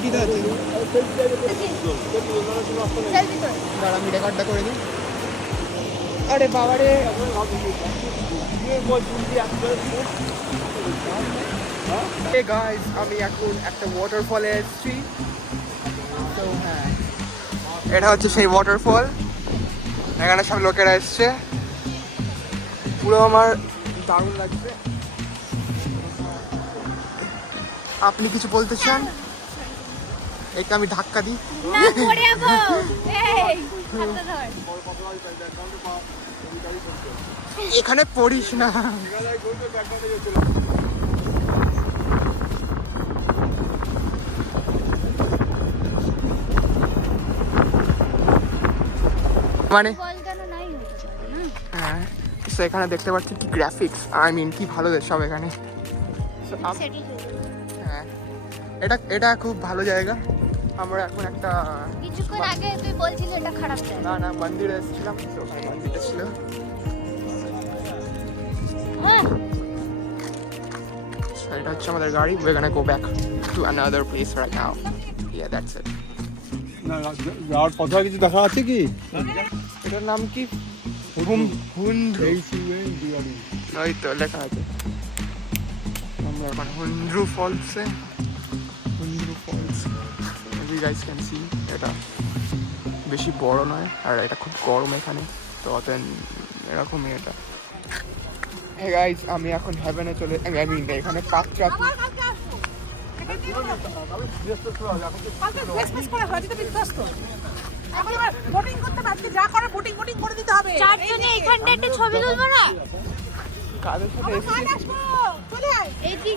আইডিতে আছে। দাঁড়া আমি রেকর্ডটা করে দিই। আরে বাবারে গাইস, আমি এখন একটা ওয়াটারফলে এসেছি। তো হ্যাঁ, এটা হচ্ছে সেই ওয়াটারফল। এখানে সব লোকেরা এসছে, পুরো আমার দারুণ লাগছে। আপনি কিছু বলতে চান? একে আমি ধাক্কা দিই। এখানে পড়িস না। মানে হ্যাঁ, এখানে দেখতে পাচ্ছি কি গ্রাফিক্স, আই মিন কি ভালো সব এখানে। হ্যাঁ, এটা খুব ভালো জায়গা। আমরা এখন একটা কিছুক্ষণ আগে তুই বলছিলি এটা খারাপ জায়গা। না মন্দিরে এসেছিলাম, তো ওখানে মন্দিরটা ছিল। এটা হচ্ছে আমাদের গাড়ি। we're gonna go back to another place right now. Yeah, that's it. না আর কথা কিছু দেখা আছে কি? এটার নাম কি? হুন্দ্রু। ওই তো লেখা আছে। আমরা এখন হুন্দ্রু ফলসে, হুন্দ্রু false. you guys can see এটা বেশি বড় নয়, আর এটা খুব গরম এখানে, তো অতএব এরকমই এটা। Hey guys, আমি এখন হেভেনে চলে, I mean এখানে পাত্রা। চারজনে এখানটা একটা ছবি তুলবো না? কাদের সাথে এসেছি?